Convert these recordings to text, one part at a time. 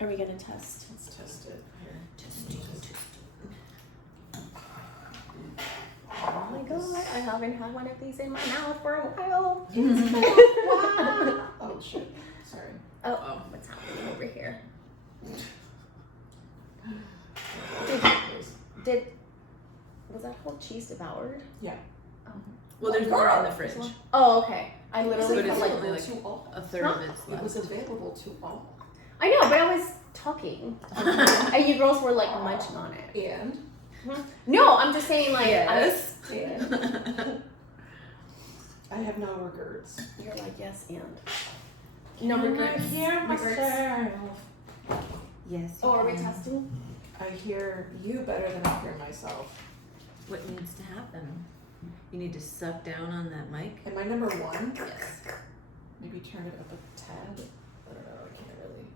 Are we gonna test? Let's test it here. Testing. Oh my god, I haven't had one of these in my mouth for a while. Oh shit. Sorry. Oh, what's happening over here? Was that whole cheese devoured? Yeah. Oh. Well, there's more in the fridge. Oh, okay. I literally But it's felt only like to all. a third of it's It left. was available to all. I know, but I was talking. And you girls were like munching on it. And? No, I'm just saying like Yes. And? I have no regrets. You're like yes and. No regrets. Yes. Oh, are we testing? I hear you better than I hear myself. What needs to happen? You need to suck down on that mic. Am I number one? Yes. Maybe turn it up a tad. I don't know. I can't really.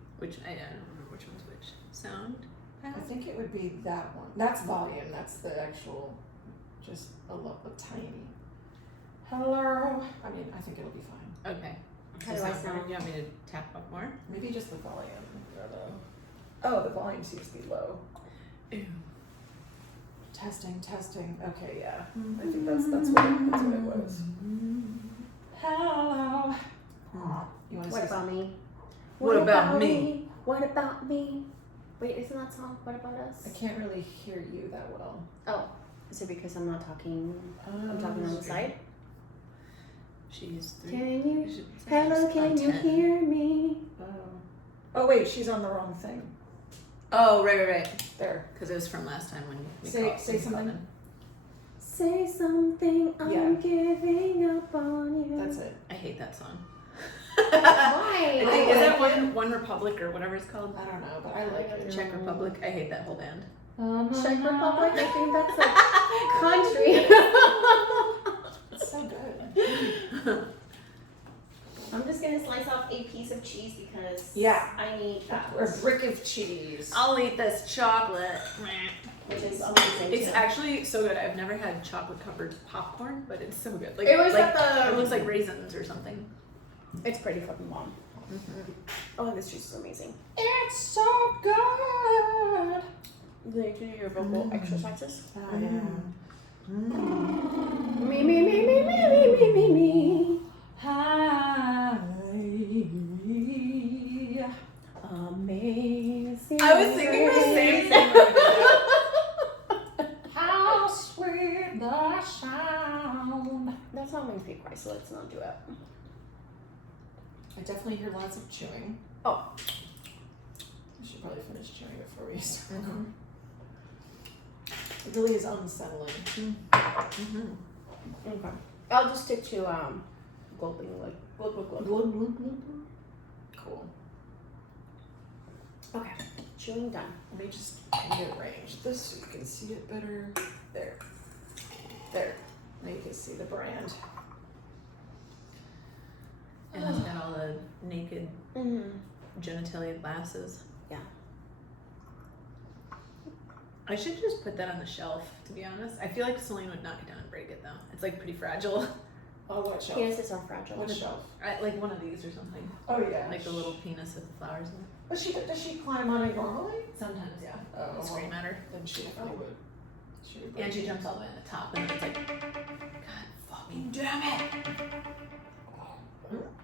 I don't remember which one's which. Sound? I think it would be that one. That's volume. That's the actual, just a tiny. Hello. I mean, I think it'll be fine. Okay. How do I sound? You want me to tap up more? Maybe just the volume. I don't know. Oh, the volume seems to be low. Ew. Testing. Okay, yeah. I think that's what it was. Hello. You want to What about me? What about me? What about me? Wait, isn't that song What About Us? I can't really hear you that well. Oh, is it because I'm not talking? I'm talking on the side. She's 3. Can you? should- Hello, on can you 10. hear me? Oh wait, she's on the wrong thing. Oh, right. There. Because it was from last time when we Say called something. Robin. Say something, I'm Yeah. giving up on you. That's it. I hate that song. Why? Is that One Republic or whatever it's called? I don't know, but I like it. Czech Republic. I hate that whole band. Czech Republic? I think that's a country. It's so good. I'm just gonna slice off a piece of cheese because Yeah. I need that. Or a brick of cheese. I'll eat this chocolate. Which is amazing. It's too. actually so good. I've never had chocolate covered popcorn, but it's so good. Like It was like, at the- It looks like raisins or something. It's pretty fucking bomb. Oh, this cheese is amazing. It's so good. Do you do your vocal exercises? Oh, yeah. Me. Hi. Amazing. I was thinking the same thing. How sweet the sound. That's not makes me cry, so let's not do it. I definitely hear lots of chewing. Oh. I should probably finish chewing before we start. It really is unsettling. Okay. I'll just stick to gulping, like glug glug glug. Glug, glug, glug, glug. Cool. Okay. Chewing done. Let me just rearrange this so you can see it better. There. There. Now you can see the brand. And it's got all the naked Mm-hmm. genitalia glasses. Yeah. I should just put that on the shelf, to be honest. I feel like Celine would knock it down and break it, though. It's like pretty fragile. Oh, what shelf? Penises are fragile. What shelf? Like one of these or something. Oh, yeah. Like the little penis with the flowers in it. But does she climb on it normally? Sometimes, yeah. Oh, The screen matter. Then she definitely would. She would And she jumps all the way on the top, and it's like, God fucking damn it!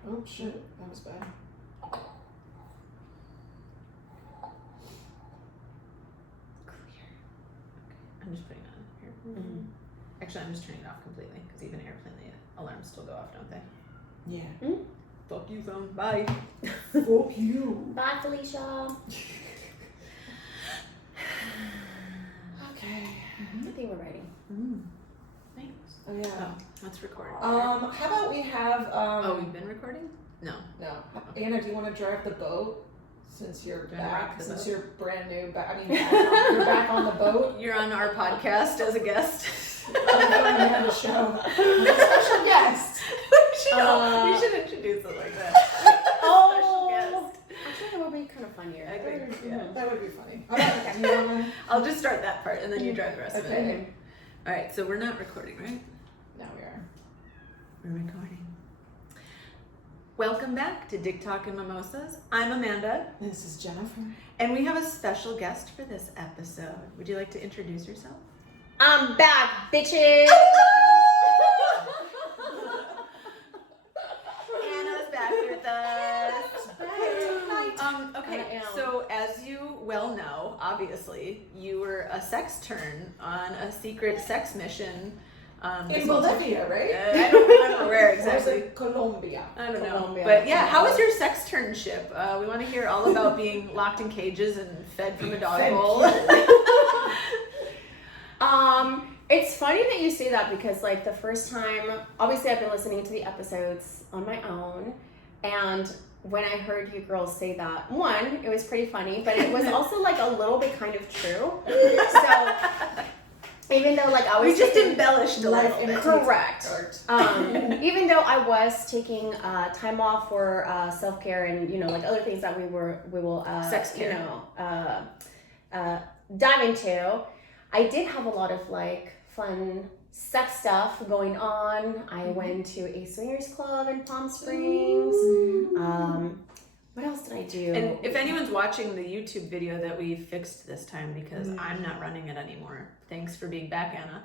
Oh, shit. That was bad. I'm just putting it on here. Mm-hmm. Actually, I'm just turning it off completely, because even airplane, the alarms still go off, don't they? Yeah. Fuck you, phone. Bye. Fuck you. Bye, Felicia. Okay. I think we're ready. Thanks. Oh, yeah. Oh, let's record. How about we have, Oh, we've been recording? No. no. Anna, do you want to drive the boat? Since you're Do you wanna rock back, the since boat? you're brand new, you're back on the boat. You're on our podcast as a guest. I'm going to have a show. Special guest. You should introduce it like that. Oh. Special guest. Actually, that would be kind of funnier. I think, yeah. That would be funny. Okay, you wanna... I'll just start that part and then you drive the rest of it. Okay. Alright, so we're not recording, right? Now we are. We're recording. Welcome back to Dick Talk and Mimosas. I'm Amanda, This is Jennifer. and we have a special guest for this episode. Would you like to introduce yourself? I'm back, bitches. Anna's back with us. Okay, I am. so as you well know, obviously, you were a sextern on a secret sex mission. In Bolivia, right? I don't remember where Or is exactly. it Colombia? I don't know. Colombia. But yeah, how was your sexternship? We want to hear all about being locked in cages and fed from a dog Fed bowl. It's funny that you say that because like the first time, obviously I've been listening to the episodes on my own, and when I heard you girls say that, one, it was pretty funny, but it was also like a little bit kind of true. So even though like I was We just taking- embellished a Life little bit. Correct. Even though I was taking time off for self-care and like other things that we will Sex care. dive into, I did have a lot of like fun sex stuff going on. I went to a swingers club in Palm Springs. What else did I do? And if anyone's watching the YouTube video that we fixed this time, because I'm not running it anymore. Thanks for being back, Anna.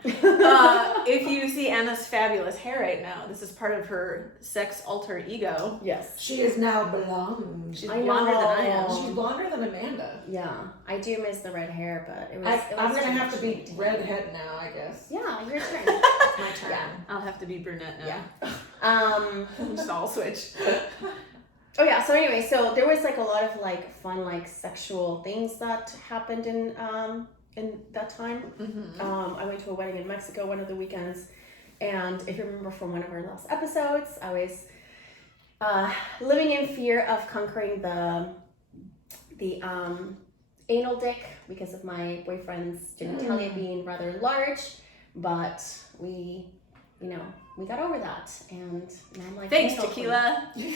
If you see Anna's fabulous hair right now, this is part of her sex alter ego. Yes. She is now blonde. She's I blonder than I know. am. She's blonder than Amanda. Yeah, I do miss the red hair, but it was. I'm gonna have to be redhead now, I guess. Yeah, your turn. It's my turn. Yeah. I'll have to be brunette now. Yeah. Just all switch. Oh yeah. So anyway, so there was like a lot of like fun like sexual things that happened in that time. I went to a wedding in Mexico one of the weekends, and if you remember from one of our last episodes, I was living in fear of conquering the anal dick because of my boyfriend's genitalia being rather large, but we got over that, and now I'm like, Thanks, anal tequila. queen.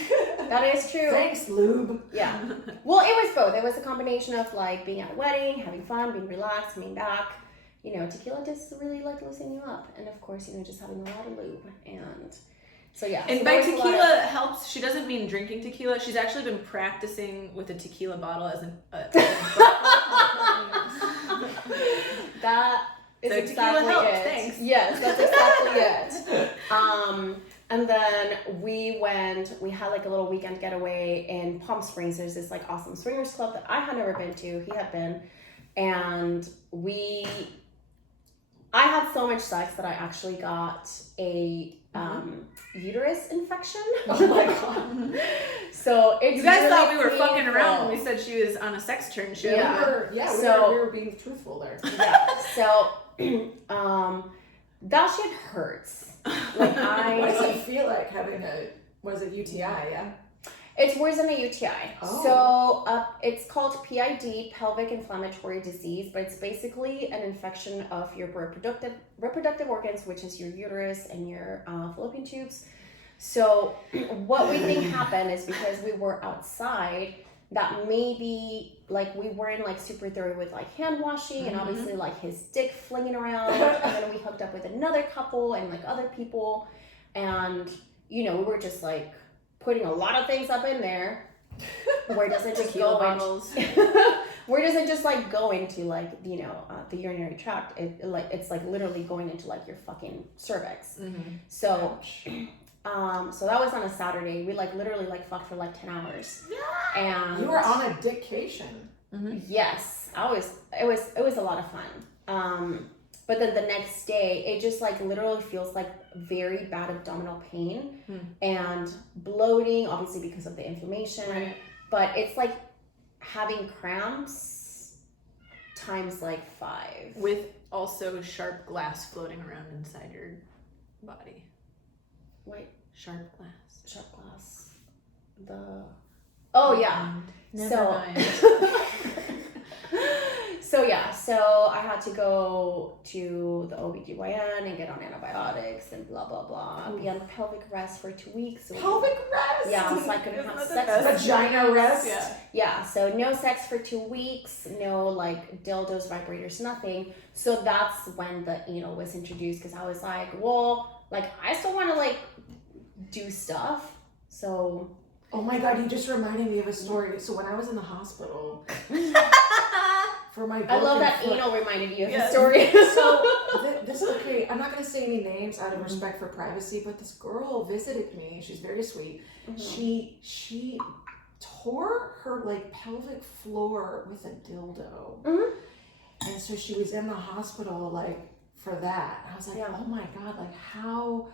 That is true. Thanks, lube. Yeah. Well, it was both. It was a combination of like being at a wedding, having fun, being relaxed, coming back. Tequila just really like loosen you up, and of course, just having a lot of lube, and so yeah. And so by there was a lot tequila helps, she doesn't mean drinking tequila. She's actually been practicing with a tequila bottle as That is So tequila exactly helps, it. thanks. Yes, that's exactly it. And then we had like a little weekend getaway in Palm Springs. There's this like awesome swingers club that I had never been to. He had been. And I had so much sex that I actually got a uterus infection. Oh my god. So it's You guys really thought we were fucking painful. around when we said she was on a sexternship. Yeah. We were being truthful there. Yeah. So that shit hurts. Like What does it feel like having was it UTI, yeah? It's worse than a UTI. Oh. So it's called PID, pelvic inflammatory disease, but it's basically an infection of your reproductive organs, which is your uterus and your fallopian tubes. So what we think happened is because we were outside, that maybe like we weren't like super thorough with like hand washing and obviously like his dick flinging around, and then we hooked up with another couple and like other people, and we were just like putting a lot of things up in there. Where does it just Tequila go bottles. where does it just like go into like the urinary tract? It's like literally going into like your fucking cervix. So so that was on a Saturday. We like literally like fucked for like 10 hours. And You were on a dictation. yes, it was a lot of fun. But then the next day, it just like literally feels like very bad abdominal pain and bloating, obviously because of the inflammation. Right. But it's like having cramps times like 5. With also sharp glass floating around inside your body. Wait, Sharp glass. shot glass. Oh yeah. Never So- mind. So yeah, so I had to go to the OBGYN and get on antibiotics and blah blah blah. Be on pelvic rest for 2 weeks. So Pelvic rest. yeah, so I couldn't Isn't have that the sex. best? Vagina rest. Yeah. Yeah, so no sex for 2 weeks, no like dildos, vibrators, nothing. So that's when the anal was introduced, because I was like, well, like I still want to like do stuff. So Oh my God, you just reminded me of a story. So when I was in the hospital for my I love that foot, anal reminded you of the Yes. story. So this okay, I'm not gonna say any names out of respect for privacy, but this girl visited me. She's very sweet. She tore her like pelvic floor with a dildo, and so she was in the hospital like for that. I was like, oh my God, like how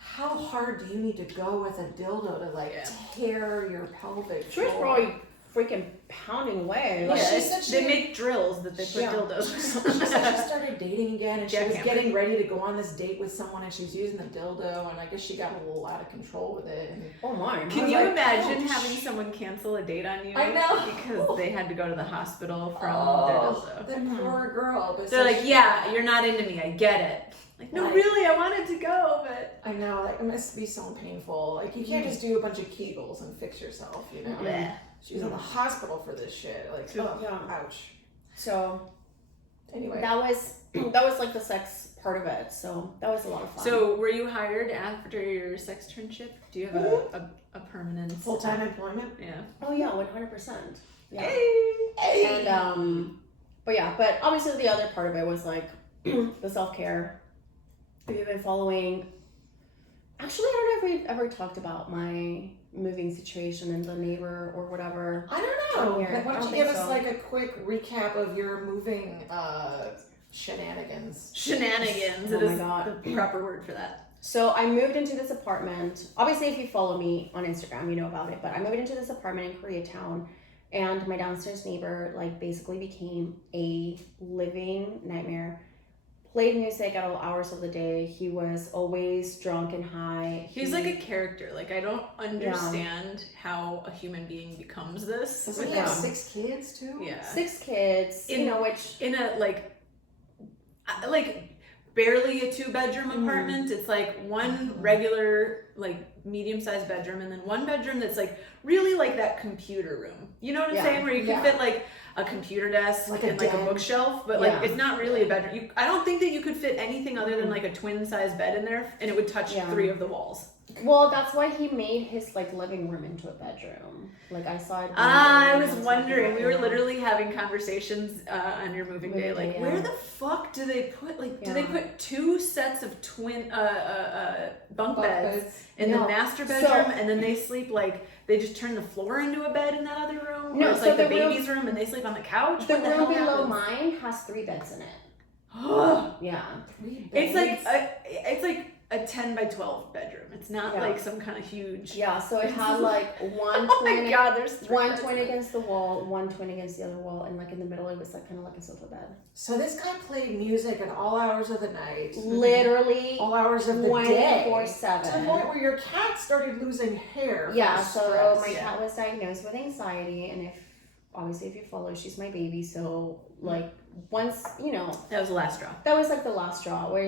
hard do you need to go with a dildo to like tear your pelvic She was floor? probably freaking pounding away. Well, Like, she said They make drills that they put dildos. She said she started dating again, and she was Jackhammer. getting ready to go on this date with someone, and she was using the dildo, and I guess she got a little out of control with it. And oh my. Can you like, imagine ouch. having someone cancel a date on you? I know. Because they had to go to the hospital from their dildo. The poor girl. But They're so like, yeah, you're not into me. I get it. Like, no, Like- really, I wanted to go, but I know, like, it must be so painful. Like, you can't just do a bunch of Kegels and fix yourself, you know? bleh. She's in the hospital for this shit. Like, oh, Yeah. ouch. So Anyway. that was like the sex part of it. So that was a lot of fun. So, were you hired after your sexternship? Do you have a permanent Full-time employment? Yeah. oh yeah, 100%. Yeah. Hey! And but obviously the other part of it was like the self-care. If you've been following, actually I don't know if we've ever talked about my moving situation and the neighbor or whatever. I don't know. Here. Why I don't don't you give think us so. like a quick recap of your moving shenanigans? Shenanigans. Oh It my is God. the proper word for that. So I moved into this apartment. Obviously, if you follow me on Instagram, you know about it. But I moved into this apartment in Koreatown, and my downstairs neighbor like basically became a living nightmare. Played music at all hours of the day. He was always drunk and high. He's like a character. Like, I don't understand how a human being becomes this. Doesn't he have 6 kids too? Yeah. 6 kids, which in a like barely a 2-bedroom apartment. It's like one regular like medium-sized bedroom, and then one bedroom that's like really like that computer room. You know what I'm saying? Where you can fit like a computer desk Like and a like a den. bookshelf, but like it's not really a bedroom. I don't think that you could fit anything other than like a twin-size bed in there, and it would touch 3 of the walls. well, that's why he made his like living room into a bedroom. Like I saw it. I was wondering. We were literally having conversations on your moving day. Like, yeah. where the fuck do they put do they put 2 sets of twin bunk beds in the master bedroom, and then they sleep like they just turn the floor into a bed in that other room? No, or it's so like the the room- baby's room and they sleep on the couch. The What the room hell below happens? mine has 3 beds in it. Yeah. 3 It's beds? like a 10 by 12 bedroom. It's not like some kind of huge. Yeah, so it had like one Oh twin, my God, there's 3 one beds twin in it. against the wall, one twin against the other wall, and like in the middle it was like kind of like a sofa bed. So this guy played music at all hours of the night. Literally All hours of the day. 24/7. To the point where your cat started losing hair. Yeah, from so stress. my cat was diagnosed with anxiety, and if you follow, she's my baby, so like once, That was the last straw. that was like the last straw where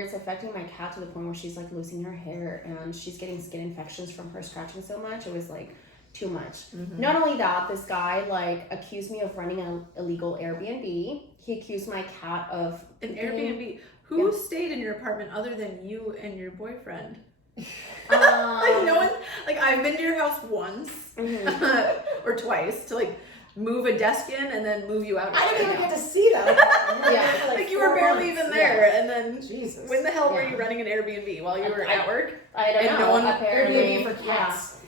it's affecting my cat to the point where she's like losing her hair and she's getting skin infections from her scratching so much. It was like too much. Not only that, this guy like accused me of running an illegal Airbnb. He accused my cat of An Airbnb. Who stayed in your apartment other than you and your boyfriend? Like no one. Like I've been to your house once or twice to like move a desk in and then move you out. I didn't even get to see that. Yeah. Like you were barely even there, and then Jesus. when the hell were Yeah. you running an Airbnb while you were at work? I don't And know. no one- apparently, Airbnb for cats.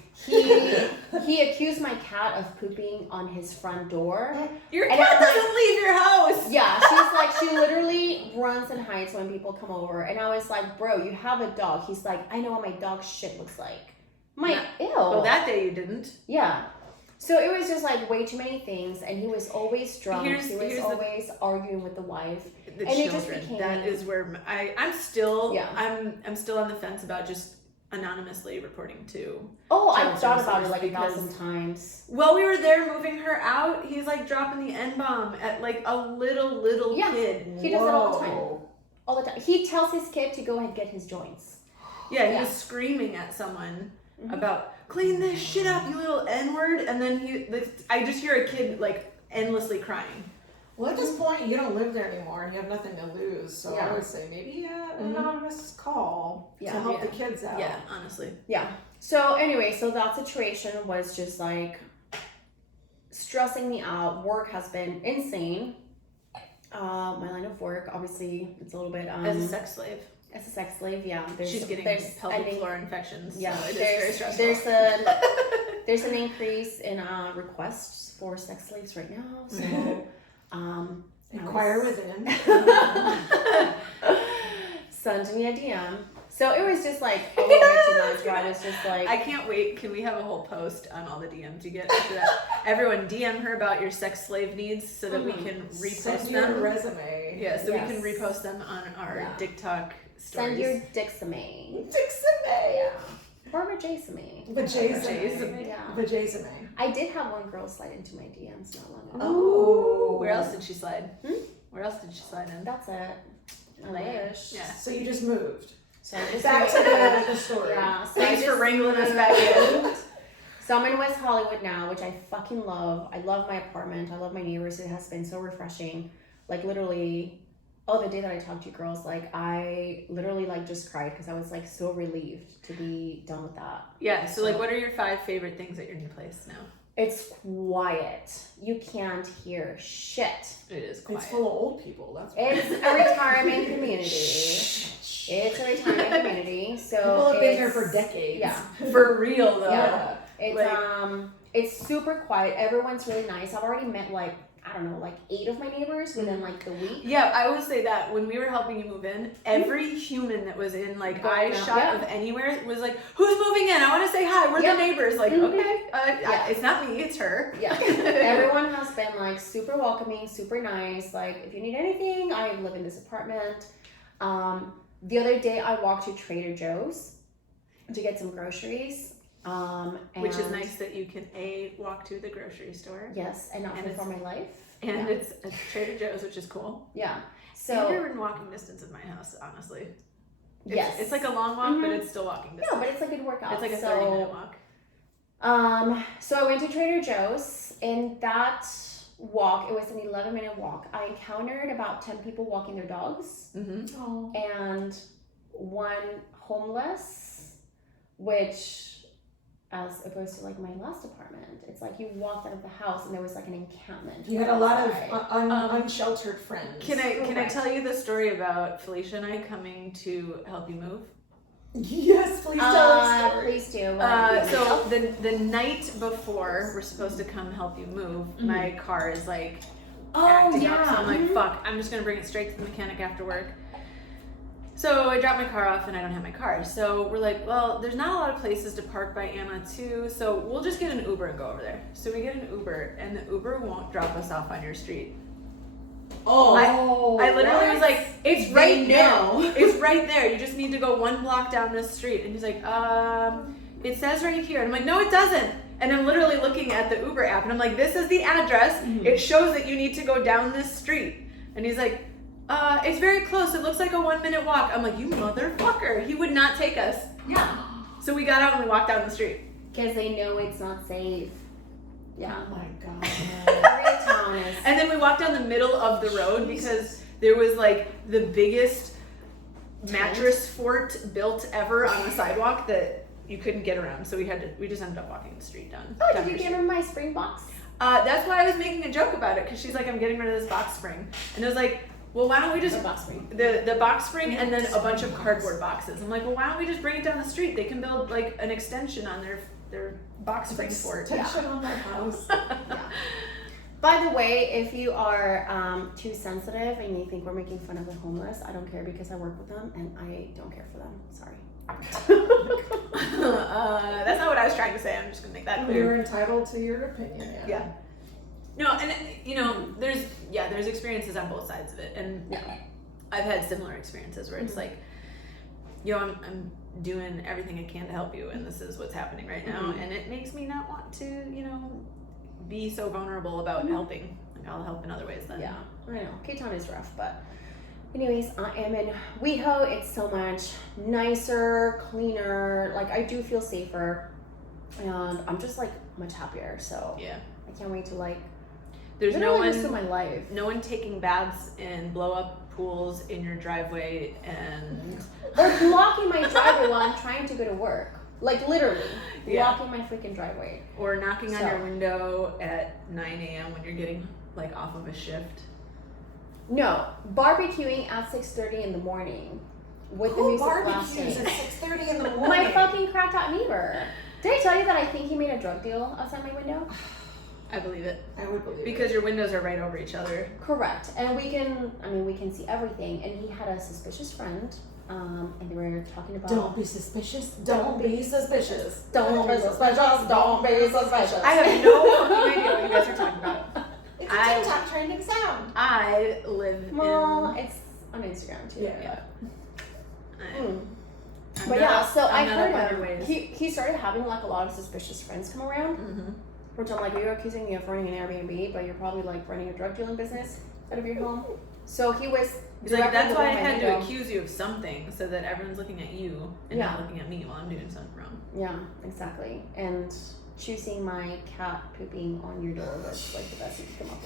He accused my cat of pooping on his front door. Your And cat I'm like- doesn't leave your house. Yeah, she's like, she literally runs and hides when people come over. And I was like, bro, you have a dog. He's like, I know what my dog's shit looks like. I'm like, ew. Well, that day you didn't. Yeah. So it was just like way too many things. And he was always drunk. Here's he was the- always arguing with the wife. The And it just children. became- That is where I'm still. Yeah. I'm still on the fence about just anonymously reporting to. Oh, Child I've thought about it services like because- 1,000 times. While we were there moving her out, he's like dropping the N-bomb at like a little Yeah. kid. He does it all the time. Whoa. All the time. He tells his kid to go and get his joints. Yeah, he Yeah. was screaming at someone about clean this shit up, you little N-word, and then I just hear a kid like endlessly crying. Well, at this point, you don't live there anymore and you have nothing to lose. So I Yeah. would say maybe an anonymous call Yeah. to help Yeah. the kids out. Yeah, honestly. Yeah. So anyway, so that situation was just like stressing me out. Work has been insane. My line of work, obviously, it's a little bit As a sex slave. as a sex slave, yeah. She's getting pelvic floor infections. Yeah, so it is very stressful. There's an increase in requests for sex slaves right now. So Inquire within. Send me a DM. So it was just like a little bit too much. Where I was just like, I can't wait. Can we have a whole post on all the DMs you get after that? Everyone DM her about your sex slave needs so that we can repost Send them. your resume. Yeah, so we can repost them on our TikTok stories. send your Dixame. Dixame. Yeah. Or Vajaysamay. Vajaysamay. Yeah. Vajaysamay. I did have one girl slide into my DMs not long ago. Oh, where else did she slide? Where else did she slide in? That's it. I wish. Yeah. So you just moved. So I just Back to the story. Yeah. So Thanks I for just wrangling us back in. So I'm in West Hollywood now, which I fucking love. I love my apartment. I love my neighbors. It has been so refreshing. Like literally, the day that I talked to you girls, like I literally like just cried because I was like so relieved to be done with that. Yeah. So like, what are your 5 favorite things at your new place now? It's quiet. You can't hear shit. It is quiet. It's full of old people. That's It's a retirement community. It's a retirement community. So people have been here for decades. Yeah. For real though. Yeah. It's Like- it's super quiet. Everyone's really nice. I've already met like, I don't know, like 8 of my neighbors within like the week. Yeah, I will say that when we were helping you move in, every human that was in like Going eye out, shot yeah. of anywhere was like, "Who's moving in? I want to say hi. We're Yeah. the neighbors." Like, Mhm. okay, Yeah. it's not me, it's her. Yeah. Everyone has been like super welcoming, super nice. Like if you need anything, I live in this apartment. The other day I walked to Trader Joe's to get some groceries. Which is and- nice that you can walk to the grocery store. Yes, and not And fear it's- for my life. And Yeah. it's a Trader Joe's, which is cool. Yeah. And So you're in walking distance of my house, honestly. yes, It's like a long walk, but Mhm. it's still walking distance. no, but it's a good workout. It's like a so, 30-minute walk. So I went to Trader Joe's. In that walk, it was an 11-minute walk. I encountered about 10 people walking their dogs Mm-hmm. Oh. and one homeless, which as opposed to like my last apartment, it's like you walked out of the house and there was like an encampment. You had a lot of outside. unsheltered friends. Can I Correct. tell you the story about Felicia and I coming to help you move? Yes, please tell us. Please do. So the night before we're supposed to come help you move, my car is like acting up. So I'm like, fuck, I'm just gonna bring it straight to the mechanic after work. So I drop my car off and I don't have my car. So we're like, well, there's not a lot of places to park by Anna too, so we'll just get an Uber and go over there. So we get an Uber and the Uber won't drop us off on your street. I literally was like, it's right there. It's right there. You just need to go 1 block down this street. And he's like, it says right here. And I'm like, no, it doesn't. And I'm literally looking at the Uber app and I'm like, this is the address. It shows that you need to go down this street. And he's like, it's very close. It looks like a 1-minute walk. I'm like, you motherfucker. He would not take us. Yeah. So we got out and we walked down the street. Because they know it's not safe. Yeah. Oh my god. Every town is. And then we walked down the middle of the road because there was like the biggest mattress fort built ever on the sidewalk that you couldn't get around. So we just ended up walking the street down. Oh, down did you your give him my spring box? That's why I was making a joke about it because she's like, I'm getting rid of this box spring. And I was like, well, why don't we just The box spring. the box spring and then a bunch of cardboard boxes. I'm like, well, why don't we just bring it down the street? They can build like an extension on their box spring fort. Extension on my house. Yeah. By the way, if you are too sensitive and you think we're making fun of the homeless, I don't care because I work with them and I don't care for them. Sorry. That's not what I was trying to say. I'm just gonna make that clear. You're entitled to your opinion. Yeah. No, and there's experiences on both sides of it, and Yeah. I've had similar experiences where it's like, I'm doing everything I can to help you, and this is what's happening right now, and it makes me not want to, be so vulnerable about helping. Like I'll help in other ways then. Yeah, I know. K-Town is rough, but anyways, I am in WeHo. It's so much nicer, cleaner. Like I do feel safer, and I'm just like much happier. So Yeah. I can't wait to like. There's literally rest of my life. no one taking baths in blow up pools in your driveway and They're blocking my driveway while I'm trying to go to work. Like literally, Yeah. blocking my freaking driveway. Or knocking on So. your window at 9 a.m. when you're getting like off of a shift. No, barbecuing at 6:30 in the morning with the Who music barbecues blasting. at 6:30 in the morning? My fucking cracked out neighbor. Did I tell you that I think he made a drug deal outside my window? I believe it. I would believe Because your windows are right over each other. Correct. And we can see everything. And he had a suspicious friend. And they were talking about. Don't be suspicious. Don't be suspicious. Don't be suspicious. Don't be suspicious. I have no fucking idea what you guys are talking about. It's a TikTok trending sound. I live Well, in. it's on Instagram too. Yeah. Mm. I'm But not- yeah, so I I'm not up on heard your him. ways. He started having like a lot of suspicious friends come around. Mhm. Which I'm like, you're accusing me of running an Airbnb, but you're probably like running a drug dealing business out of your home. So he was. He's like, directly that's why I below my had to window. accuse you of something so that everyone's looking at you and not looking at me while I'm doing something wrong. Yeah, exactly. And choosing my cat pooping on your door was like the best you could come up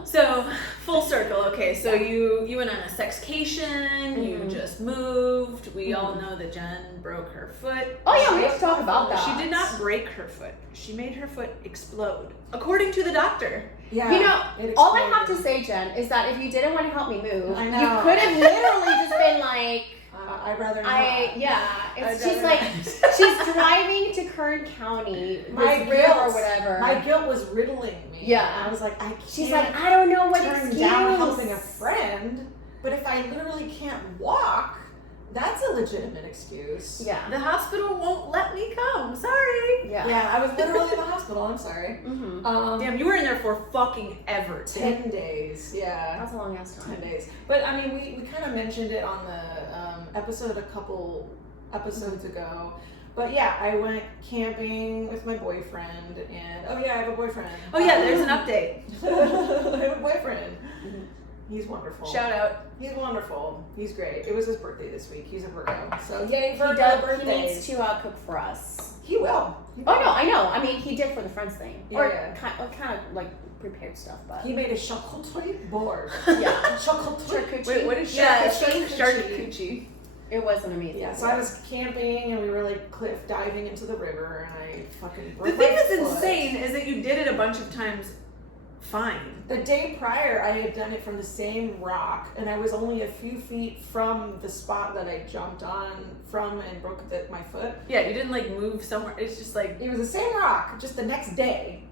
with. So, full circle. Okay, so you went on a sexcation, you Mhm. just moved. We all Mhm. know that Jen broke her foot. Oh yeah, we have to talk about that. She did not break her foot. She made her foot explode, according to the doctor. Yeah. You know, it all I have to exploded. say, Jen, is that if you didn't want to help me move, I you know. could have literally just been like, I'd rather not. it's I'd she's rather like, not. she's driving to Kern County, My this river or guilt, whatever. My guilt was riddling me. Yeah. I was like, I can't She's like, I don't know what turn excuse. down helping a friend, but if I literally can't walk, that's a legitimate excuse. Yeah. The hospital won't let me come. Sorry. Yeah. Yeah, I was literally in the hospital. I'm sorry. Mm-hmm. Damn, you were in there for fucking ever. 10 days. Yeah. That's a long ass 10 time. days. But I mean, we kind of mentioned it on the episode a couple episodes ago. But yeah, I went camping with my boyfriend, and oh yeah, I have a boyfriend. Oh yeah, there's an update. I have a boyfriend. He's wonderful. Shout out. He's wonderful. He's great. It was his birthday this week. He's a Virgo. So yay, He, Virgo does, he birthdays. needs to cook for us. He will. He Oh will. no, I know. I mean, he did for the friends thing, Yeah, or yeah. kind of like prepared stuff, but He made a charcuterie board. yeah, Charcuterie. charcuterie. Wait, what is Yeah, charcuterie? charcuterie. Charcuterie. It was an amazing. Yeah, so I was camping and we were like cliff diving into the river and I fucking broke The thing my that's foot. insane is that you did it a bunch of times fine. The day prior, I had done it from the same rock, and I was only a few feet from the spot that I jumped on from and broke my foot. Yeah, you didn't like move somewhere. It's just like, It was the same rock, just the next day.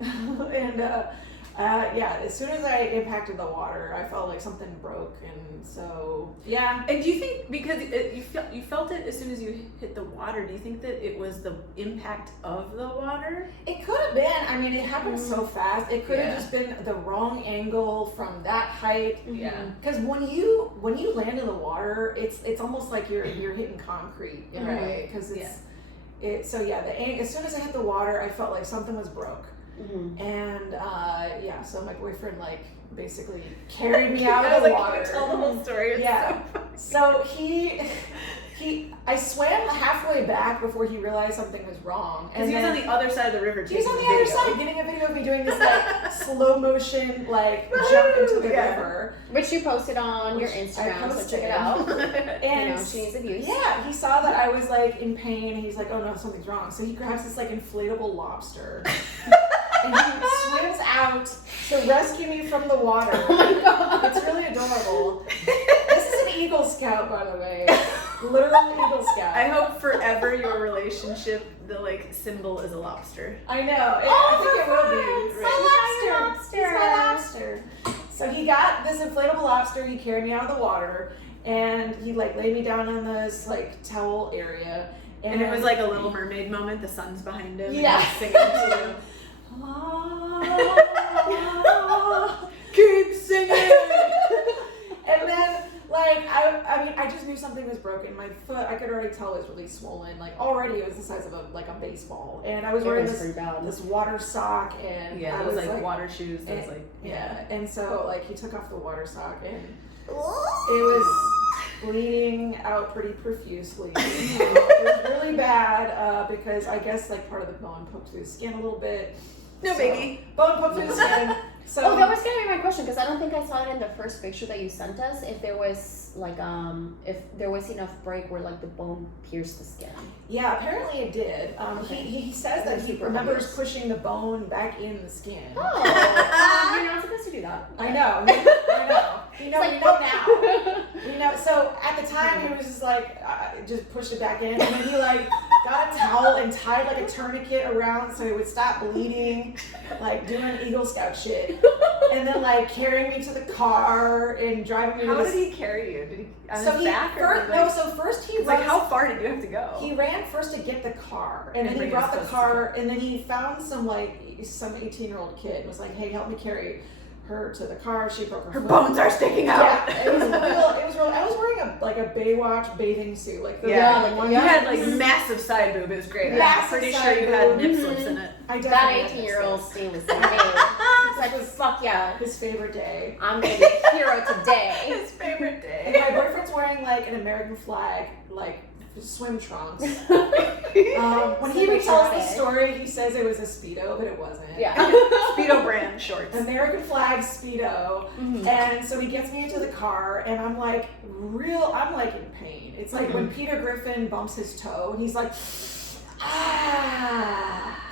And yeah, as soon as I impacted the water, I felt like something broke, and so yeah. and do you think because you felt it as soon as you hit the water? Do you think that it was the impact of the water? It could have been. I mean, it happened so fast. It could have Yeah. just been the wrong angle from that height. Yeah. Because when you land in the water, it's almost like you're hitting concrete in a Mhm. way. Because so yeah, as soon as I hit the water, I felt like something was broke. Mm-hmm. And yeah, so my boyfriend like basically carried me out of the water. Tell the whole story. It's Yeah. so So I swam halfway back before he realized something was wrong. Because he was on the other side of the river. He was taking on the other video. side getting a video of me doing this like slow motion like jump into the Yeah. river. Which you posted on your Which I Instagram, so posted. check it out. And you know, she needs the views. yeah, he saw that I was like in pain and he's like, oh no, something's wrong. So he grabs this like inflatable lobster and he swims out to rescue me from the water. Oh my god. It's really adorable. This is an Eagle Scout, by the way. Literal Eagle Scout. I hope forever your relationship, the like symbol is a lobster. I know. Oh, I think it will for be. fun. He's my lobster. So he got this inflatable lobster. He carried me out of the water, and he like laid me down on this like towel area. And it was like a Little Mermaid moment. The sun's behind him. Yeah. And he's singing to Ah. Keep singing. And then, like, I mean, I just knew something was broken. My foot, I could already tell it was really swollen. Like, already it was the size of a baseball. And I was wearing this water sock, and Yeah, I those was like water shoes. Those and- like yeah. And so, like, he took off the water sock, and it was bleeding out pretty profusely. It was really bad because I guess, like, part of the bone poked through the skin a little bit. No So, biggie. Bone poked through the skin. So that was gonna be my question because I don't think I saw it in the first picture that you sent us. If there was like if there was enough break where like the bone pierced the skin. yeah, apparently it did. Okay. He says that That's he super remembers obvious. pushing the bone back in the skin. Oh, you're not supposed to do that. I know. I know. We know now. We know. So at the time, he was just like, just pushed it back in, and then he like got a towel and tied like a tourniquet around so it would stop bleeding, like doing Eagle Scout shit, and then like carrying me to the car and driving me. How to did he carry you? Did he on So his he back? first, or no. like, So first he it's like, runs- how far did you have to go? He ran first to get the car, and then he bring brought us the close to car, and then he found some 18-year-old kid and was like, "Hey, help me carry her to the car. She broke her Her foot." bones are sticking out. Yeah, it was real. It was real. I was wearing a Baywatch bathing suit, like the Yeah, like one. You had like massive side boob. It was great. I'm Massive pretty sure side you had boob. nip slips in it. I That definitely had 18-year-old this. stay was amazing. He's like, fuck yeah, His favorite day. I'm gonna be a hero today. His favorite And day. my boyfriend's wearing like an American flag, like swim trunks. When he Super retells the traumatic. story, he says it was a Speedo, but it wasn't. Yeah. Speedo brand shorts. American flag Speedo. Mhm. And so he gets me into the car, and I'm like in pain. It's like when Peter Griffin bumps his toe, and he's like, ah.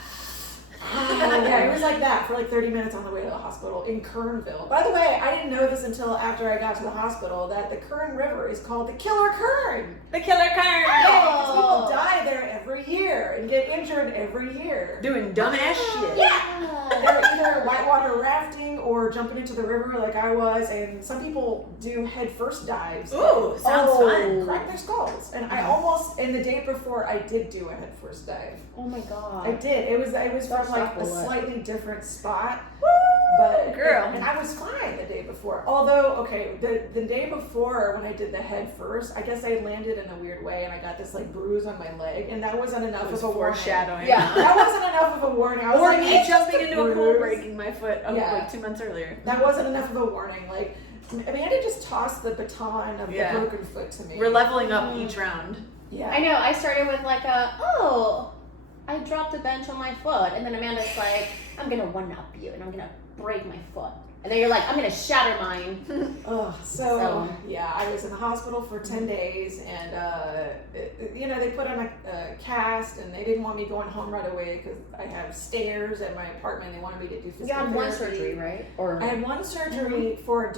Yeah, it was like that for like 30 minutes on the way to the hospital in Kernville. By the way, I didn't know this until after I got to the hospital that the Kern River is called the Killer Kern. The killer car. Yeah, because people die there every year and get injured every year. Doing dumbass shit. They're either whitewater rafting or jumping into the river like I was, and some people do head first dives. Ooh, sounds fun. Crack their skulls. And I almost, and the day before, I did do a head first dive. Oh my god. I did. It was from like a What? slightly different spot. Woo, But girl. and I was fine the day before. Although, okay, the day before when I did the head first, I guess I landed in a weird way and I got this like bruise on my leg, and that wasn't enough It was of a warning. foreshadowing. Yeah. That wasn't enough of a warning. I was Or like, me it's just jumping into a pool, bruise. breaking my foot Yeah. like 2 months earlier. That wasn't enough of a warning. Like, Amanda just tossed the baton of Yeah. the broken foot to me. We're leveling up each round. Yeah. I know, I started with like I dropped a bench on my foot, and then Amanda's like, I'm gonna one-up you, and I'm gonna break my foot. And then you're like, I'm gonna shatter mine. Oh, So- yeah, I was in the hospital for 10 days, and they put on a cast, and they didn't want me going home right away because I have stairs at my apartment. They wanted me to do physical You had one therapy. surgery, right? Or I had one surgery for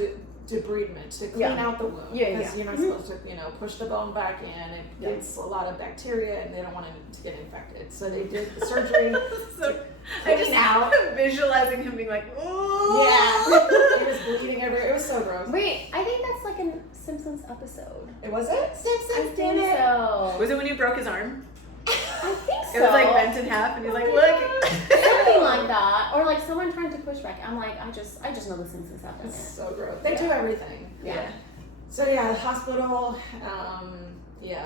debridement to clean Yeah. out the wound. Yeah, Because yeah. you're not supposed to, push the bone back in. It Yeah. gets a lot of bacteria, and they don't want it to get infected. So they did the surgery. So I just clean out. visualizing him being like, ooh. Yeah, it was bleeding everywhere. It was so gross. wait, I think that's like a Simpsons episode. It was it? I Simpsons did think it. so. Was it when he broke his arm? I think so. It was like bent in half, and he's like, Oh look. something like that, or like someone trying to push back. I'm like, I just know the Simpsons have done It's it. so gross. They do everything. Yeah. So yeah, the hospital.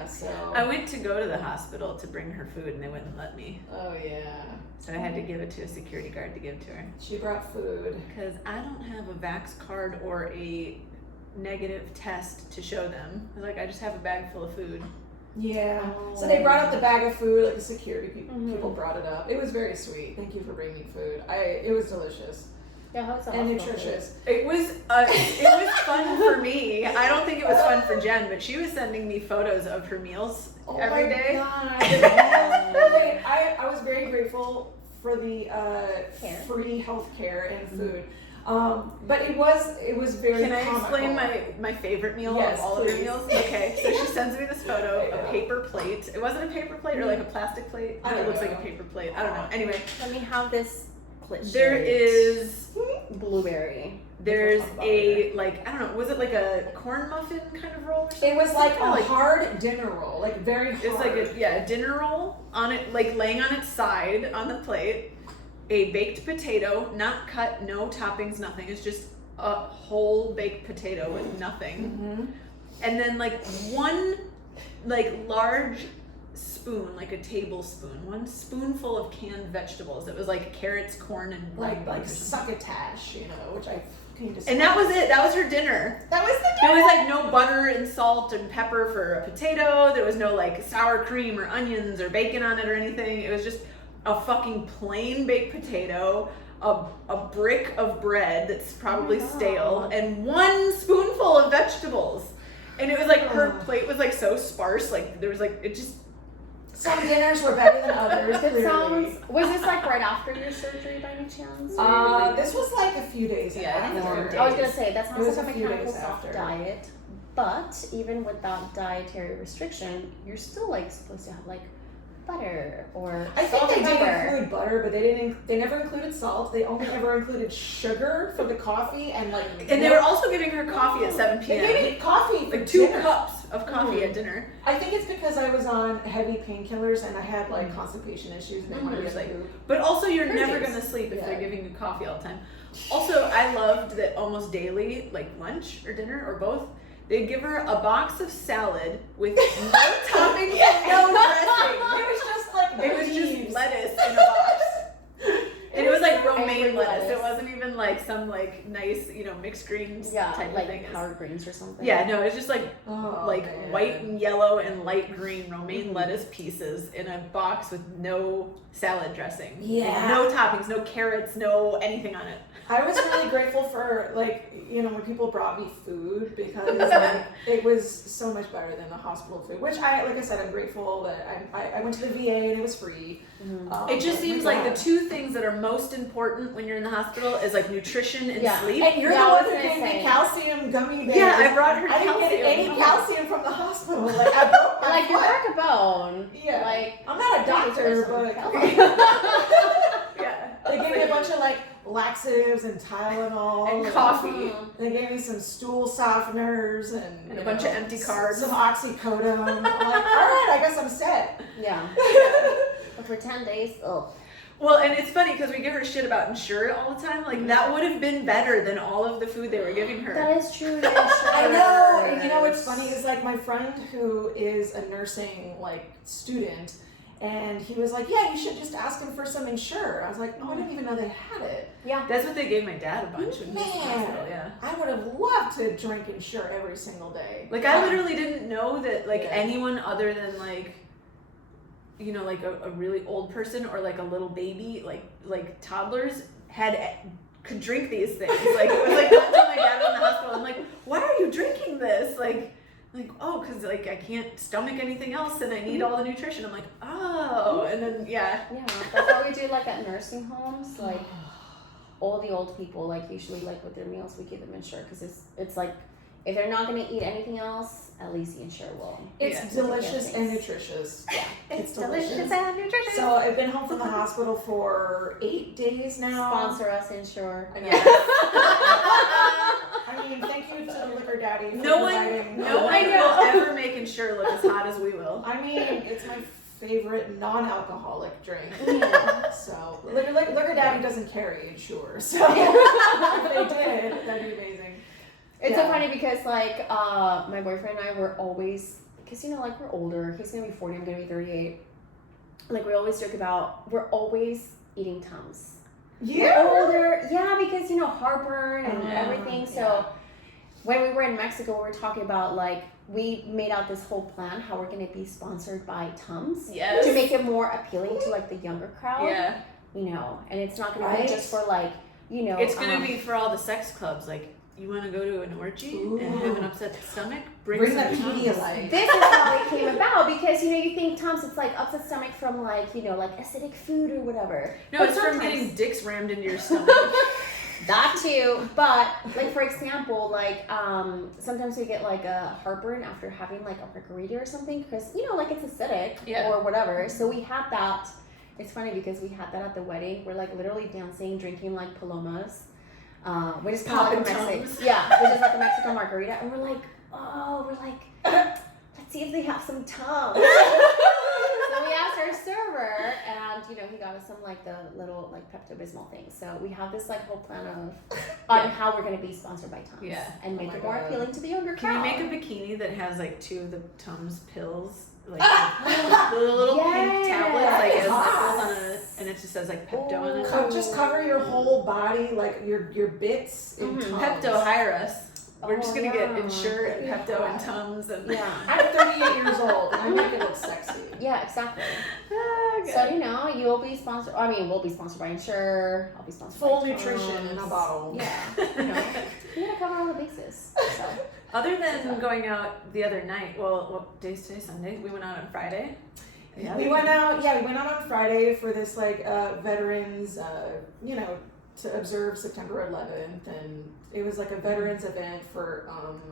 So. I went to go to the hospital to bring her food, and they wouldn't let me. Oh yeah. So I had to give it to a security guard to give to her. She brought food. Because I don't have a vax card or a negative test to show them. I was like, I just have a bag full of food. Yeah. Oh. So they brought up the bag of food. Like the security people, Mhm. people brought it up. It was very sweet. Thank you for bringing me food. It was delicious Yeah, how's the and hospital nutritious. It was fun for me. I don't think it was fun for Jen, but she was sending me photos of her meals every day. God. I was very grateful for the Care. free health care and food. But it was very Can I explain comical. my favorite meal Yes, of all of her please. meals? Okay, so she sends me this photo, Yeah. a paper plate. It wasn't a paper plate or like a plastic plate. I don't It looks know. like a paper plate. I don't know. Anyway, Let me have this clit there shaped is blueberry. there's We'll talk about a like I don't know, was it like a corn muffin kind of roll or something? It was like a Kinda like- hard dinner roll, like very hard. It's like a dinner roll on it, like laying on its side on the plate. A baked potato, not cut, no toppings, nothing. It's just a whole baked potato with nothing. Mhm. And then like one like large spoon, like a tablespoon, one spoonful of canned vegetables. It was like carrots, corn, and like beans or something. succotash, which I can just. And that was it. That was her dinner. That was the There was like no butter and salt and pepper for a potato. There was no like sour cream or onions or bacon on it or anything. It was just a fucking plain baked potato, a brick of bread that's probably Oh my stale, God. and 1 spoonful of vegetables. And it was like her plate was like so sparse, like there was like it just. Some dinners were better than others. It Clearly. sounds. Was this like right after your surgery by any chance? This was like a few days Yeah, I think it was after. a few I was gonna say that It sounds was like a a few mechanical days soft after. diet, but even with that dietary restriction, you're still like supposed to have like butter or I think salt they and did pepper. include butter, but they never included salt. They only ever included sugar for the coffee and like. And they were also giving her coffee at 7 They p.m. gave me coffee for like 2 dinner. cups of coffee at dinner. I think it's because I was on heavy painkillers and I had like constipation issues and they wanted me to Like, poop. but also you're Fruit never juice. gonna sleep if Yeah. they're giving you coffee all the time. Also, I loved that almost daily, like lunch or dinner or both, they'd give her a box of salad with no toppings and no dressing. It was just like It was just leaves. lettuce in a box. And it was like romaine angry lettuce. It lettuce. wasn't even like some like nice, mixed greens Yeah, type like of thing. powdered greens or something. Yeah, no, it's just like Oh, man. white and yellow and light green romaine lettuce pieces in a box with no salad dressing. Yeah. No toppings, no carrots, no anything on it. I was really grateful for when people brought me food because like, it was so much better than the hospital food. Which like I said, I'm grateful that I went to the VA and it was free. It just but seems my like the God. 2 things that are most important when you're in the hospital is like nutrition and Yeah. sleep. And you're Yeah, the I one was who gonna gave me say. calcium gummy bears. Yeah, I brought her I didn't calcium. get any calcium from the hospital. Like I broke my Like you foot. broke a bone. Yeah. Like I'm not a doctor, but Yeah. they gave me a bunch of like laxatives and Tylenol And coffee. Mhm. They gave me some stool softeners and And a you bunch know, of empty carbs. Some oxycodone. I'm like, all right, I guess I'm set. Yeah. But for 10 days, Well, and it's funny because we give her shit about Ensure all the time. Like, that would have been better than all of the food they were giving her. that is true. I know. And you know what's funny is like my friend who is a nursing student, and he was like, yeah, you should just ask him for some Ensure. I was like, oh, I didn't even know they had it. Yeah. That's what they gave my dad a bunch when he was in the Man. hospital, yeah. I would have loved to drink Ensure every single day. Like, I literally didn't know that, Yeah. anyone other than, a really old person or, a little baby, like toddlers could drink these things. Like, it was, not until my dad was in the hospital. I'm like, why are you drinking this? Oh, because, I can't stomach anything else and I need all the nutrition. I'm like, oh. And then, yeah. Yeah, that's why we do at nursing homes, all the old people, usually with their meals we give them Ensure because it's if they're not going to eat anything else, at least the Ensure will. It's Yeah. delicious and nutricious. Yeah, It's delicious. and nutritious. So I've been home from the hospital for 8 days now. Sponsor us, Ensure. Yeah. I mean, thank you to the liquor daddy for No one providing. will ever make Ensure look as hot as we will. I mean, it's my favorite non-alcoholic drink. Yeah. So liquor daddy doesn't carry Ensure. So if they did, that'd be amazing. It's so Yeah. funny because my boyfriend and I were always, because we're older, he's gonna be 40, I'm gonna be 38. We always joke about we're always eating Tums. Yeah. We're older, yeah, because heartburn and everything. So yeah. when we were in Mexico, we were talking about we made out this whole plan how we're gonna be sponsored by Tums Yes. to make it more appealing to the younger crowd. Yeah. And it's not gonna Right. be just for It's gonna be for all the sex clubs. You want to go to an orgy and have an upset stomach? Bring Bring some that Tums. Pedialyte. This is how it came about because you think Tums, it's upset stomach from acidic food or whatever. No, But it's from sometimes- getting dicks rammed into your stomach. That too, but for example, sometimes we get a heartburn after having a margarita or something because it's acidic or whatever. So we had that. It's funny because we had that at the wedding. We're literally dancing, drinking palomas. We just call it Popping a Mexican, Tums. yeah, which is a Mexican margarita, and we're let's see if they have some Tums. So we asked our server, and he got us some the little Pepto-Bismol thing. So we have this whole plan on how we're gonna be sponsored by Tums, and make my it more God. appealing to the younger Can crowd. you make a bikini that has 2 of the Tums pills? The little pink tablets, Yes. as nipples on it, and it just says Pepto on it. Just cover your whole body, your bits in Tums. Pepto, hire us. We're just gonna get yeah. Ensure and Pepto and Tums and Yeah. I'm 38 years old and I make it look sexy. Yeah, exactly. Okay. So, you know, you'll be sponsored. I mean, we'll be sponsored by Ensure. I'll be sponsored Full by nutrition in a Tums. bottle. Yeah. You know, we gotta cover all the bases. So, Other than going out the other night, well, what day's today? Sunday. We went out on Friday. Yeah. We went out on Friday for this like veterans, you know, to observe September 11th, and it was like a veterans event for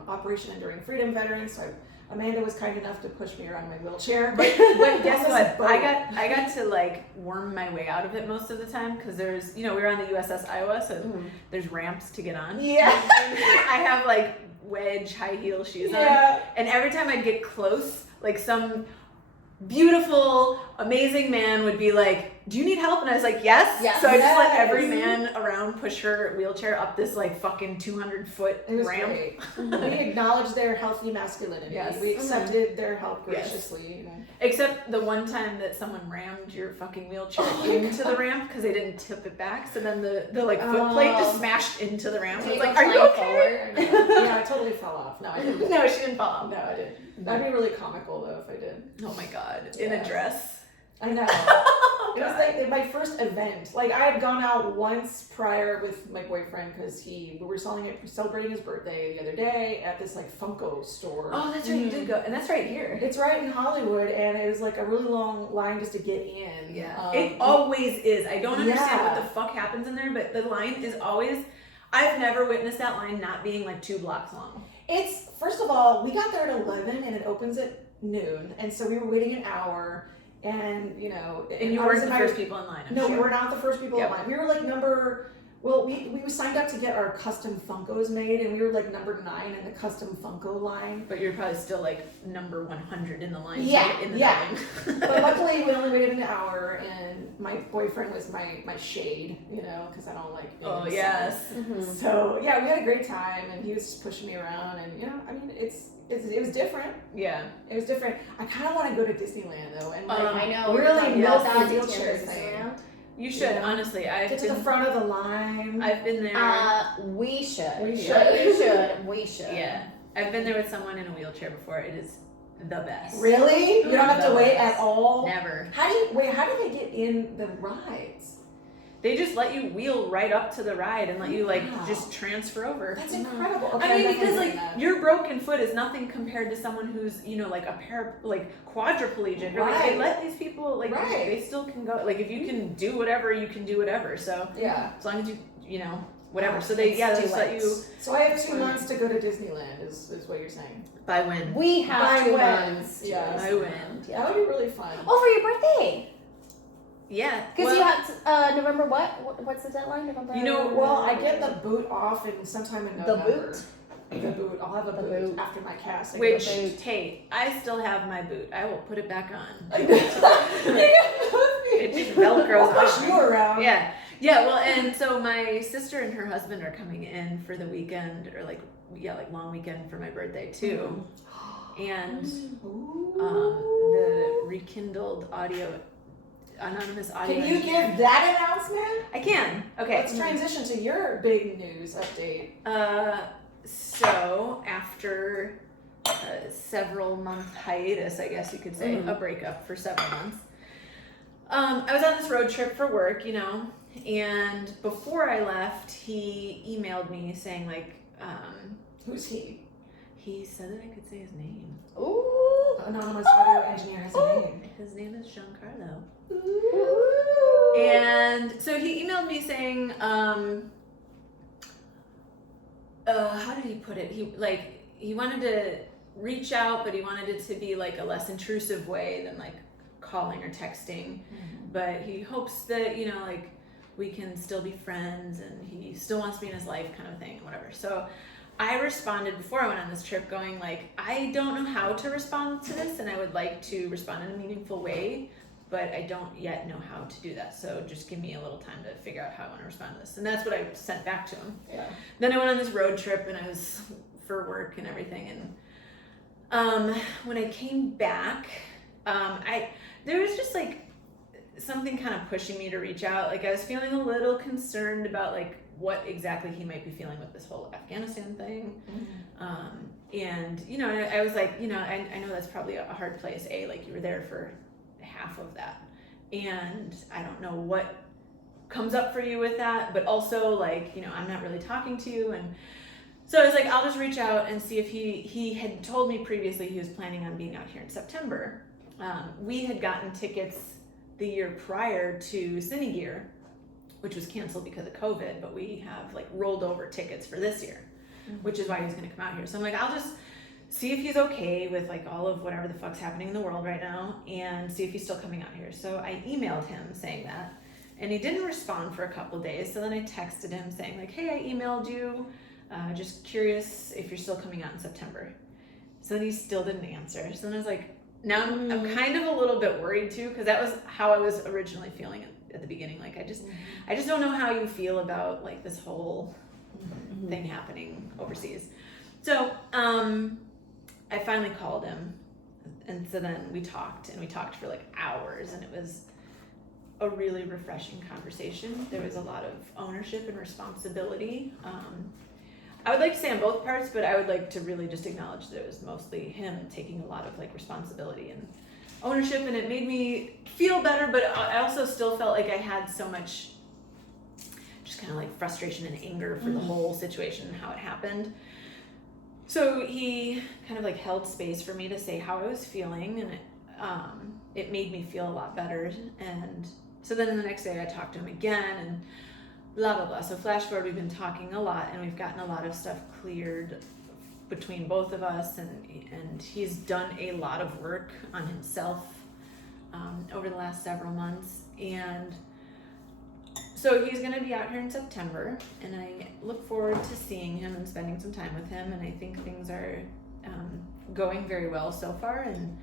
Operation Enduring Freedom veterans. So Amanda was kind enough to push me around my wheelchair. But guess what? I got to like worm my way out of it most of the time because there's, you know, we were on the USS Iowa, so there's ramps to get on. Yeah. I have like wedge high heel shoes on, and every time I get close, like some beautiful, amazing man would be like, "Do you need help?" And I was like, "Yes." Yes. So I just let every man around push her wheelchair up this like fucking 200-foot It was ramp. great. We acknowledged their healthy masculinity. Yes. We accepted their help Yes. graciously. You know. Except the one time that someone rammed your fucking wheelchair into the ramp because they didn't tip it back, so then the like foot plate just smashed into the ramp. I was like, "Are you okay?" Yeah, I totally fell off. No, I didn't. No, she didn't fall off. No, I didn't. That'd be really comical though if I did. Oh my god, in a Yeah. dress. I know. It was like my first event. Like I had gone out once prior with my boyfriend because we were celebrating his birthday the other day at this like Funko store. Oh, that's right, you did go, and that's right here. It's right in Hollywood, and it was like a really long line just to get in. Yeah, it always is. I don't understand Yeah. what the fuck happens in there, but the line is always. I've never witnessed that line not being like 2 blocks long. It's first of all, we got there at 11 and it opens at noon, and so we were waiting an hour, and you know, And you I was weren't in the my- first people in line. I'm No, sure. we were not the first people Yep. in line. We were like we signed up to get our custom Funkos made, and we were like number 9 in the custom Funko line. But you're probably still like number 100 in the line. Yeah, in the yeah. building. But luckily, we only waited an hour, and my boyfriend was my shade, you know, because I don't like being Oh in the sun. yes. So yeah, we had a great time, and he was just pushing me around, and you know, I mean, it was different. Yeah. It was different. I kind of want to go to Disneyland though, and like, I know. really milk milk the the wheelchair Disneyland. thing. You should, Yeah. honestly. I've Get to the been, front of the line. I've been there. We should. We Not should. you should. We should. Yeah. I've been there with someone in a wheelchair before. It is the best. Really? You don't have to The wait best. at all? Never. How do they get in the rides? They just let you wheel right up to the ride and let you like Wow. just transfer over. That's incredible. Okay, I mean, I'm because definitely like doing that. your broken foot is nothing compared to someone who's, you know, like a quadriplegic. Or, like, they Right. let these people like Right. they still can go. Like if you can do whatever, you can do whatever. So Yeah. as long as you know whatever. So they Let's they do just let it. you So I have 2 months to go to Disneyland. Is what you're saying? by when. We have By 2 when? months. Yeah. By when. That would be really fun. Oh, for your birthday. Yeah. Because well, you have November what? What's the deadline? November. You know, Well, I get the boot off in sometime in The November. boot? The boot. I'll have a The boot, boot. after my cast. I which get a boot. hey, I still have my boot. I will put it back on. it It just velcros I'll push on. you around. Yeah. Yeah, well, and so my sister and her husband are coming in for the weekend, or like long weekend for my birthday too. And the rekindled anonymous audio. Can you engineer- give that announcement? I can. Okay. Let's transition to your big news update. So after a several month hiatus, I guess you could say, a breakup for several months. I was on this road trip for work, you know, and before I left, he emailed me saying like, Who's he? he said that I could say his name. Ooh. Anonymous audio engineer has a name. His name is Giancarlo. Ooh. And so he emailed me saying, how did he put it? He wanted to reach out, but he wanted it to be like a less intrusive way than like calling or texting. But he hopes that, you know, like we can still be friends and he still wants me in his life kind of thing, whatever. So I responded before I went on this trip going like, I don't know how to respond to this and I would like to respond in a meaningful way, but I don't yet know how to do that. So just give me a little time to figure out how I want to respond to this. And that's what I sent back to him. Yeah. Then I went on this road trip and I was for work and everything. And when I came back, there was just like something kind of pushing me to reach out. Like I was feeling a little concerned about like what exactly he might be feeling with this whole Afghanistan thing. And, you know, I was like, you know, I know that's probably a hard place. Like you were there for half of that. And I don't know what comes up for you with that, but also like, you know, I'm not really talking to you. And so I was like, I'll just reach out and see if he had told me previously he was planning on being out here in September. We had gotten tickets the year prior to Cine Gear, which was canceled because of COVID, but we have like rolled over tickets for this year, which is why he's gonna come out here. So I'm like, I'll just see if he's okay with like all of whatever the fuck's happening in the world right now and see if he's still coming out here. So I emailed him saying that, and he didn't respond for a couple of days. So then I texted him saying like, hey, I emailed you, just curious if you're still coming out in September. So then he still didn't answer. So then I was like, now I'm kind of a little bit worried too, because that was how I was originally feeling at the beginning. Like I just don't know how you feel about like this whole thing happening overseas. So I finally called him, and so then we talked for like hours, and it was a really refreshing conversation. There was a lot of ownership and responsibility. I would like to say on both parts, but I would like to really just acknowledge that it was mostly him taking a lot of like responsibility and ownership, and it made me feel better, but I also still felt like I had so much just kind of like frustration and anger for the whole situation and how it happened. So he kind of like held space for me to say how I was feeling, and it made me feel a lot better. And so then the next day I talked to him again, and blah, blah, blah. So flash forward, we've been talking a lot, and we've gotten a lot of stuff cleared between both of us, and he's done a lot of work on himself over the last several months. And so he's going to be out here in September, and I look forward to seeing him and spending some time with him, and I think things are going very well so far. And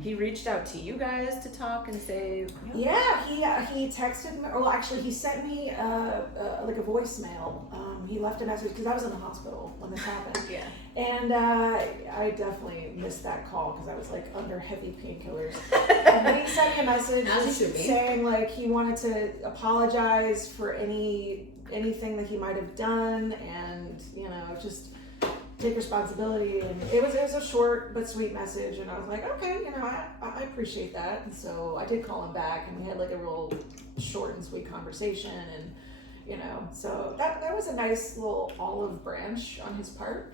he reached out to you guys to talk and say, yeah, he texted me, or actually he sent me like a voicemail. He left a message because I was in the hospital when this happened. Yeah. And I definitely missed that call because I was like under heavy painkillers. And then he sent me a message saying like he wanted to apologize for anything that he might have done, and you know, just take responsibility. And it was a short but sweet message, and I was like, okay, you know, I appreciate that. And so I did call him back, and we had like a real short and sweet conversation, and you know, so that was a nice little olive branch on his part.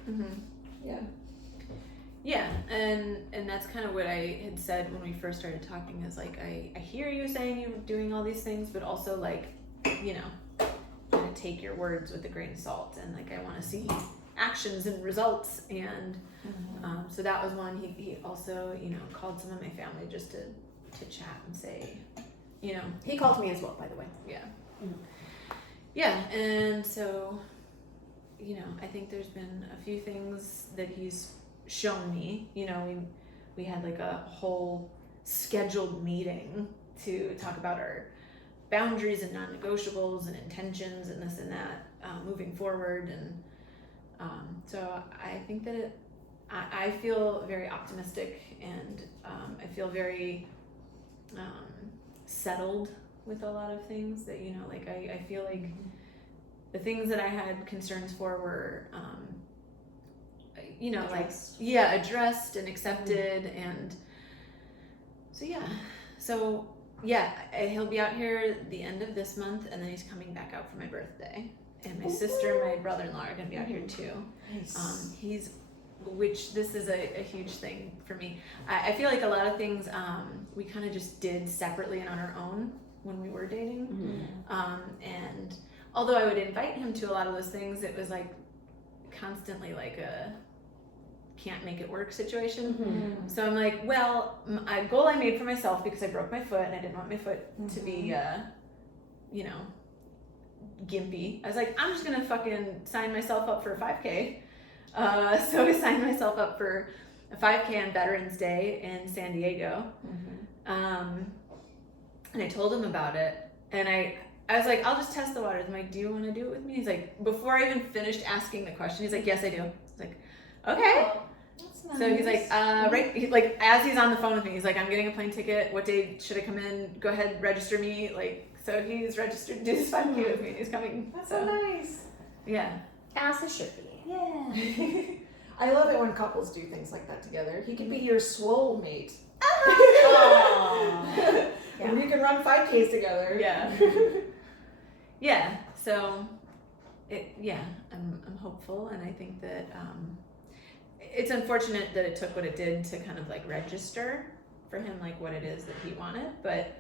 Yeah, and that's kind of what I had said when we first started talking, is like, I hear you saying you're doing all these things, but also like, you know, kind of take your words with a grain of salt, and like I want to see actions and results. And so that was one. He also, you know, called some of my family just to chat and say, you know, He called me as well, by the way. Yeah, and so, you know, I think there's been a few things that he's shown me. You know, we had like a whole scheduled meeting to talk about our boundaries and non-negotiables and intentions and this and that moving forward. And so I think that I feel very optimistic, and I feel very settled with a lot of things that, you know, like I feel like the things that I had concerns for were, you know, Addressed. like, addressed and accepted. And so he'll be out here the end of this month, and then he's coming back out for my birthday. And my sister and my brother-in-law are gonna be out here too. Nice. Which this is a huge thing for me. I feel like a lot of things we kind of just did separately and on our own when we were dating. And although I would invite him to a lot of those things, it was like constantly like a can't make it work situation. So I'm like, well, a goal I made for myself, because I broke my foot and I didn't want my foot to be, you know, gimpy. I was like, I'm just gonna fucking sign myself up for a 5K. So I signed myself up for a 5K on Veterans Day in San Diego. And I told him about it, and I was like, I'll just test the waters. I'm like, do you want to do it with me? He's like, before I even finished asking the question, he's like, yes, I do. I was like, okay. That's nice. So he's like, right, like as he's on the phone with me, he's like, I'm getting a plane ticket. What day should I come in? Go ahead, register me. Like, So he's registered to do this 5K with me. He's coming. That's so nice. Yeah. As it should be. Yeah. I love it when couples do things like that together. He can be your swole mate. Aww. And you can run 5Ks together. Yeah. Yeah. So, I'm hopeful, and I think that it's unfortunate that it took what it did to kind of like register for him like what it is that he wanted, but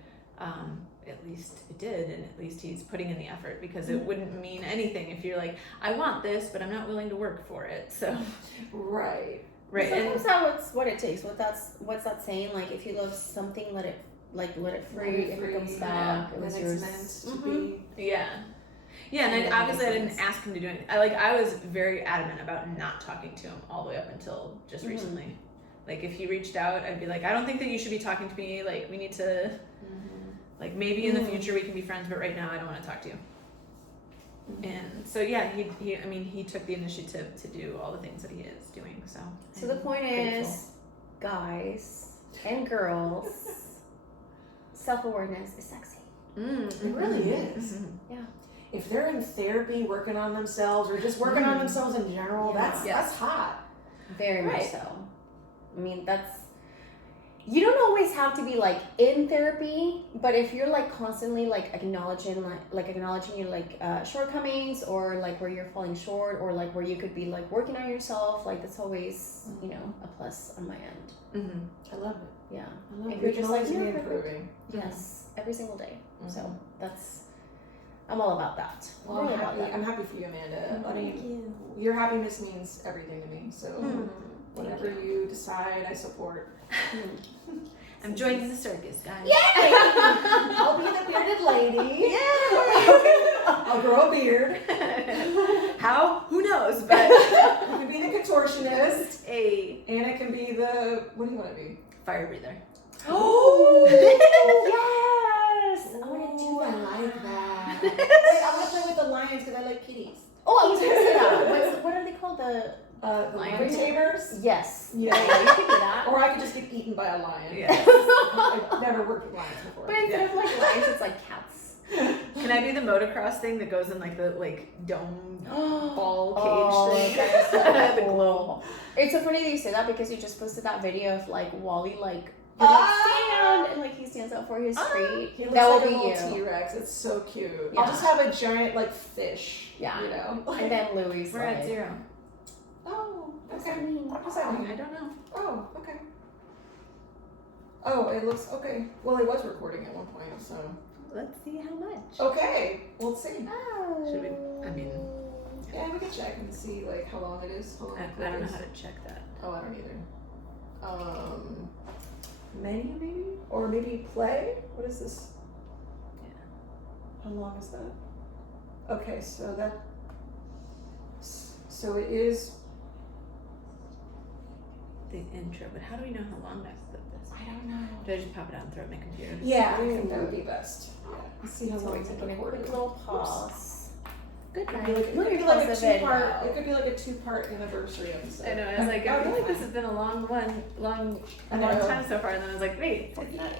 at least it did, and at least he's putting in the effort, because it wouldn't mean anything if you're like, I want this, but I'm not willing to work for it. So Right. Sometimes that's what it takes. What's that saying? Like, if you love something, let it free. If it comes back, it was then yours. it's meant to be. Yeah. Yeah, and Yeah, obviously I makes didn't sense. ask him to do anything. I was very adamant about not talking to him all the way up until just recently. Like, if he reached out, I'd be like, I don't think that you should be talking to me. Like, we need to, like, maybe in the future we can be friends, but right now I don't want to talk to you. And so, yeah, he took the initiative to do all the things that he is doing. So So the point is, guys and girls, self-awareness is sexy. It really is. Yeah. If they're in therapy, working on themselves, or just working on themselves in general, Yeah. that's hot. Very much Right. so. I mean, you don't always have to be like in therapy, but if you're like constantly like acknowledging your like shortcomings, or like where you're falling short, or like where you could be like working on yourself, like that's always, a plus on my end. I love it. Yeah. I love If it. you're just like, Acknowledging you're and perfect. improving. Yes, every single day. So I'm all about that. Well, Really I'm about happy. that. I'm happy for you, Amanda. Thank you. Your happiness means everything to me. So whatever Thank you decide, I support. I'm joining the circus, guys. I'll be the bearded lady. I'll grow a beard. How? Who knows? But You can be the contortionist. a Anna can be the. What do you want to be? fire breather. Oh, Yes! I want to do I that. like that. Wait, I want to play with the lions because I like kitties. Oh, I was going to say that. What are they called? The The Lion tamers. Yes. Yeah. You could do that. Or I could just get eaten by a lion. Yeah. I've never worked with lions before. But instead of like lions, it's like cats. Can I be the motocross thing that goes in like the dome ball cage thing? That is so The cool. globe. It's so funny that you say that, because you just posted that video of like Wally stand, and like he stands up for his treat. He looks That will like be a you. little T-Rex. It's so cute. Yeah. I'll just have a giant fish. Yeah. You know. And then Louis. We're at 0. Oh. What does that Okay. mean? What does that mean? I don't know. Oh. Okay. Oh, it looks okay. Well, it was recording at one point, so. Let's see how much. Okay. We'll see. Oh. Should we? I mean, Yeah, we can check and see how long it is. How long I the clip don't know is. how to check that. Oh, I don't either. Menu maybe? Or maybe play? What is this? Yeah. How long is that? Okay, so it is. The intro, but how do we know how long that clip is? I don't know. Do I just pop it out and throw it in my computer? Yeah, I think that would be best. Yeah. Let's see how So long we're it's taking a recorded. quick little pause. Good It could night. be like, it Let could me be like a pause the video. two-part. It could be like a two-part anniversary episode. I know. I was like, I feel like this has been a long I long know. time so far, and then I was like, wait, it's not.